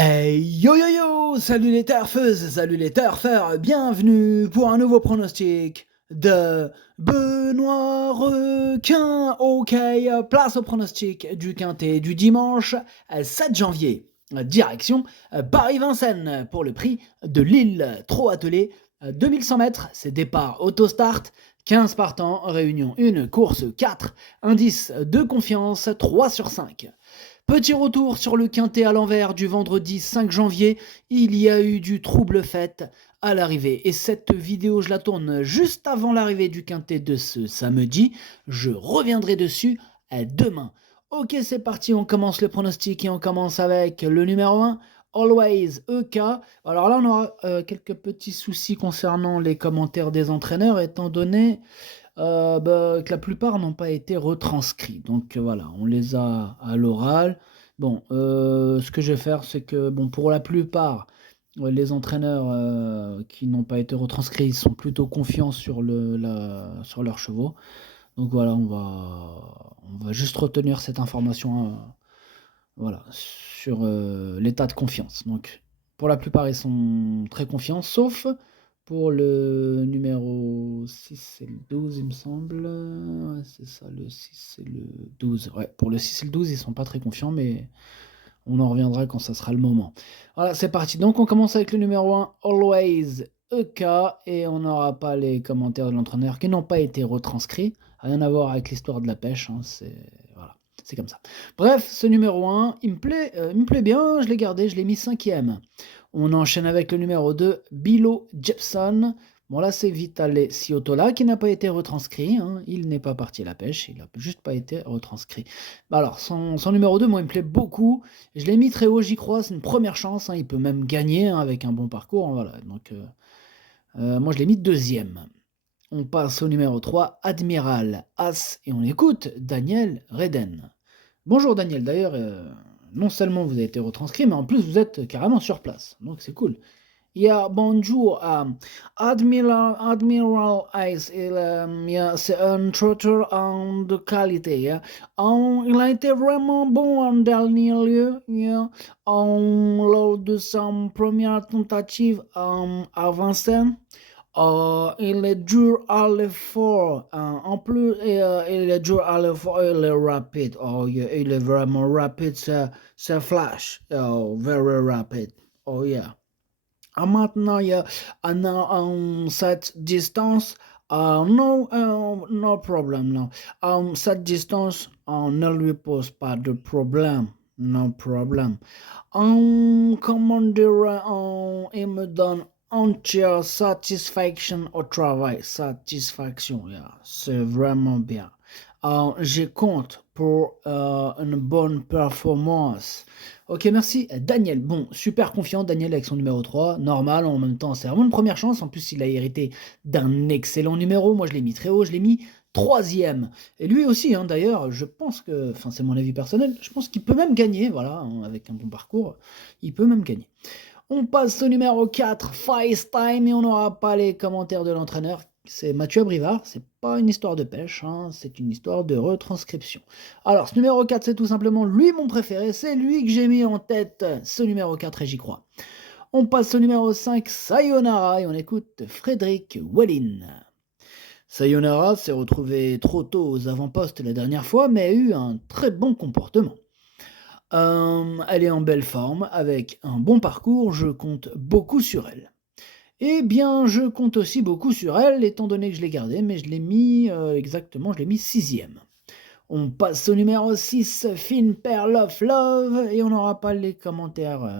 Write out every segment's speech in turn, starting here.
Hey yo yo yo! Salut les turfeuses, salut les turfeurs, bienvenue pour un nouveau pronostic de Benoît Requin. Ok, place au pronostic du quintet du dimanche 7 janvier. Direction Paris-Vincennes pour le prix de Lille. Trop attelé, 2100 mètres, c'est départ auto-start. 15 partants, réunion 1, course 4, indice de confiance 3 sur 5. Petit retour sur le quintet à l'envers du vendredi 5 janvier, il y a eu du trouble fait à l'arrivée. Et cette vidéo, je la tourne juste avant l'arrivée du quintet de ce samedi. Je reviendrai dessus demain. Ok, c'est parti, on commence le pronostic et on commence avec le numéro 1, Always EK. Alors là, on aura quelques petits soucis concernant les commentaires des entraîneurs, étant donné que la plupart n'ont pas été retranscrits. Donc voilà, on les a à l'oral. Bon, ce que je vais faire, c'est que bon, pour la plupart, les entraîneurs qui n'ont pas été retranscrits, ils sont plutôt confiants sur sur leurs chevaux. Donc voilà, on va juste retenir cette information, voilà, sur l'état de confiance. Donc pour la plupart, ils sont très confiants, sauf pour le numéro 6 et le 12, il me semble. Ouais, c'est ça, le 6 et le 12. Ouais, pour le 6 et le 12, ils sont pas très confiants, mais on en reviendra quand ça sera le moment. Voilà, c'est parti. Donc on commence avec le numéro 1, Always EK, et on n'aura pas les commentaires de l'entraîneur qui n'ont pas été retranscrits. Rien à voir avec l'histoire de la pêche, hein, voilà, c'est comme ça. Bref, ce numéro 1, il me plaît bien, je l'ai gardé, je l'ai mis 5e. On enchaîne avec le numéro 2, Bilo Jepson. Bon là c'est Vitale Ciotola qui n'a pas été retranscrit, hein. Il n'est pas parti à la pêche, il n'a juste pas été retranscrit. Alors son numéro 2, moi il me plaît beaucoup, je l'ai mis très haut, j'y crois, c'est une première chance, hein. Il peut même gagner hein, avec un bon parcours, hein, voilà. Donc moi je l'ai mis 2e. On passe au numéro 3, Admiral As, et on écoute Daniel Reden. Bonjour Daniel, d'ailleurs, non seulement vous avez été retranscrit, mais en plus vous êtes carrément sur place, donc c'est cool. Yeah, bonjour. Admiral Ice, yeah, c'est un trotteur de qualité. Yeah. Il a été vraiment bon en dernier lieu. Yeah. Lors de sa première tentative à Vincennes. Il est dur à l'effort. En plus, il est dur à l'effort. Il est rapide. Oh, yeah, il est vraiment rapide. C'est Flash. Oh, very rapid. Oh, yeah. Maintenant, il y a cette distance, no problem, non. Cette distance, ne lui pose pas de problème, no problem. Comment dire, il me donne entière satisfaction au travail, satisfaction, yeah, c'est vraiment bien. Je compte pour une bonne performance. Ok, merci Daniel. Bon, super confiant Daniel avec son numéro 3. Normal, en même temps, c'est vraiment une première chance. En plus, il a hérité d'un excellent numéro. Moi, je l'ai mis très haut, je l'ai mis 3e. Et lui aussi, hein, d'ailleurs, je pense que, enfin, c'est mon avis personnel, je pense qu'il peut même gagner, voilà, hein, avec un bon parcours, il peut même gagner. On passe au numéro 4, FaceTime, et on n'aura pas les commentaires de l'entraîneur. C'est Mathieu Abrivard, c'est pas une histoire de pêche, hein, c'est une histoire de retranscription. Alors, ce numéro 4, c'est tout simplement lui mon préféré, c'est lui que j'ai mis en tête, ce numéro 4, et j'y crois. On passe au numéro 5, Sayonara, et on écoute Frédéric Wellin. Sayonara s'est retrouvé trop tôt aux avant-postes la dernière fois, mais a eu un très bon comportement. Elle est en belle forme, avec un bon parcours, je compte beaucoup sur elle. Eh bien, je compte aussi beaucoup sur elle, étant donné que je l'ai gardée, mais je l'ai mis exactement, je l'ai mis 6e. On passe au numéro 6, Finn Pearl of Love, et on n'aura pas les commentaires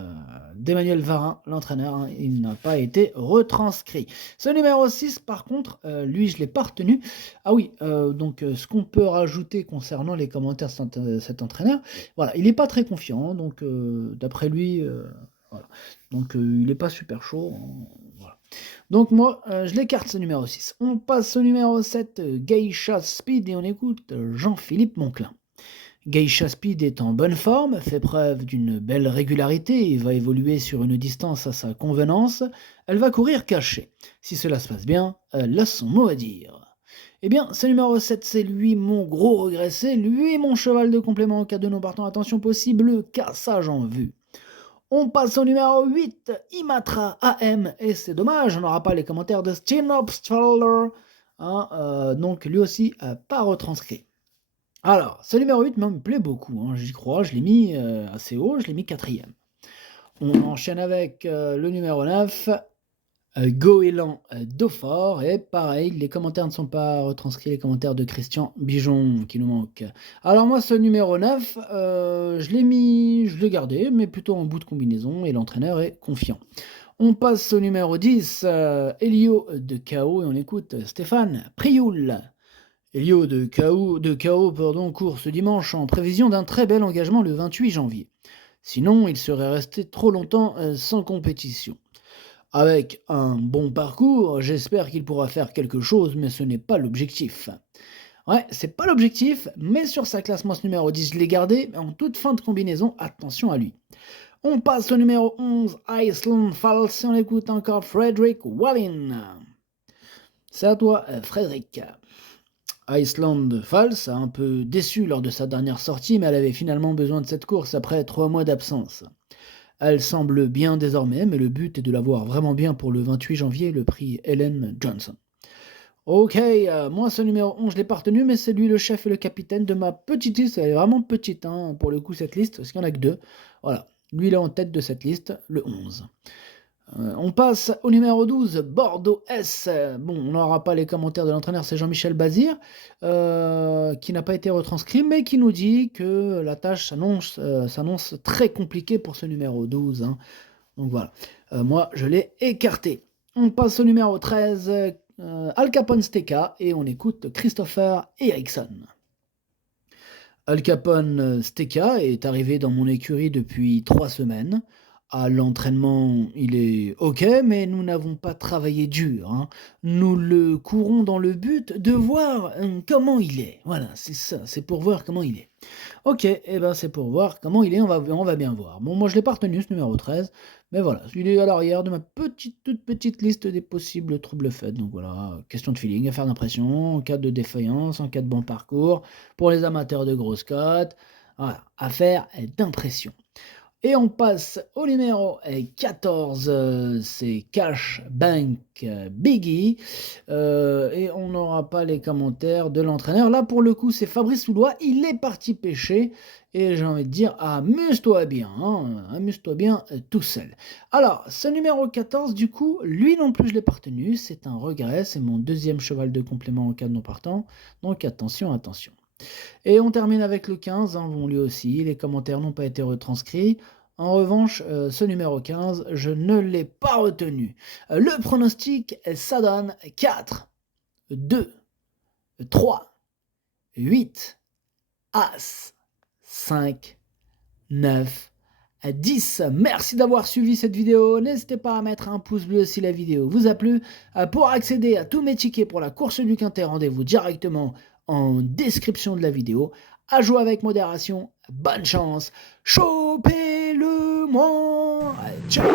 d'Emmanuel Varin, l'entraîneur, hein, il n'a pas été retranscrit. Ce numéro 6, par contre, lui, je ne l'ai pas retenu. Ah oui, donc ce qu'on peut rajouter concernant les commentaires de cet entraîneur, voilà, il n'est pas très confiant, donc d'après lui, voilà. Donc il n'est pas super chaud, hein, voilà. Donc moi, je l'écarte ce numéro 6. On passe au numéro 7, Geisha Speed, et on écoute Jean-Philippe Monclin. Geisha Speed est en bonne forme, fait preuve d'une belle régularité et va évoluer sur une distance à sa convenance. Elle va courir cachée. Si cela se passe bien, elle a son mot à dire. Eh bien, ce numéro 7, c'est lui mon gros regret, c'est lui mon cheval de complément en cas de non partant. Attention possible, cassage en vue. On passe au numéro 8, Imatra AM, et c'est dommage, on n'aura pas les commentaires de Stinopstraller, hein, donc lui aussi pas retranscrit. Alors, ce numéro 8 me plaît beaucoup, hein, j'y crois, je l'ai mis assez haut, je l'ai mis 4e. On enchaîne avec le numéro 9, Goéland Daufort, et pareil, les commentaires ne sont pas retranscrits, les commentaires de Christian Bijon qui nous manquent. Alors moi, ce numéro 9, je l'ai gardé, mais plutôt en bout de combinaison, et l'entraîneur est confiant. On passe au numéro 10, Elio de KO, et on écoute Stéphane Prioul. Elio de KO court ce dimanche en prévision d'un très bel engagement le 28 janvier. Sinon, il serait resté trop longtemps sans compétition. Avec un bon parcours, j'espère qu'il pourra faire quelque chose, mais ce n'est pas l'objectif. Ouais, c'est pas l'objectif, mais sur sa classement numéro 10, je l'ai gardé, en toute fin de combinaison, attention à lui. On passe au numéro 11, Iceland Falls, et on écoute encore Frederick Wallin. C'est à toi, Frédéric. Iceland Falls a un peu déçu lors de sa dernière sortie, mais elle avait finalement besoin de cette course après 3 mois d'absence. Elle semble bien désormais, mais le but est de la voir vraiment bien pour le 28 janvier, le prix Ellen Johnson. Ok, moi ce numéro 11 je l'ai pas retenu, mais c'est lui le chef et le capitaine de ma petite liste. Elle est vraiment petite, hein, pour le coup, cette liste, parce qu'il n'y en a que 2. Voilà, lui il est en tête de cette liste, le 11. On passe au numéro 12, Bordeaux S. Bon, on n'aura pas les commentaires de l'entraîneur, c'est Jean-Michel Bazir, qui n'a pas été retranscrit, mais qui nous dit que la tâche s'annonce très compliquée pour ce numéro 12. Hein. Donc voilà, moi je l'ai écarté. On passe au numéro 13, Al Capone Steka, et on écoute Christopher Eriksson. Al Capone Steka est arrivé dans mon écurie depuis 3 semaines. À l'entraînement, il est ok, mais nous n'avons pas travaillé dur. Hein. Nous le courons dans le but de voir comment il est. Voilà, c'est ça, c'est pour voir comment il est. Ok, et ben c'est pour voir comment il est, on va bien voir. Bon, moi je l'ai pas retenu ce numéro 13, mais voilà, il est à l'arrière de ma toute petite liste des possibles troubles faits. Donc voilà, question de feeling, affaire d'impression, en cas de défaillance, en cas de bon parcours, pour les amateurs de grosses cotes, voilà, affaire d'impression. Et on passe au numéro 14, c'est Cash Bank Biggie, et on n'aura pas les commentaires de l'entraîneur. Là, pour le coup, c'est Fabrice Soulois, il est parti pêcher, et j'ai envie de dire, amuse-toi bien, hein, amuse-toi bien tout seul. Alors, ce numéro 14, du coup, lui non plus, je l'ai pas retenu, c'est un regret, c'est mon 2e cheval de complément en cas de non partant, donc attention. Et on termine avec le 15, hein, bon lui aussi, les commentaires n'ont pas été retranscrits. En revanche, ce numéro 15, je ne l'ai pas retenu. Le pronostic, ça donne 4, 2, 3, 8, As, 5, 9, 10. Merci d'avoir suivi cette vidéo. N'hésitez pas à mettre un pouce bleu si la vidéo vous a plu. Pour accéder à tous mes tickets pour la course du Quintet, rendez-vous directement en description de la vidéo. À jouer avec modération. Bonne chance. Chopez-le-moi. Ciao.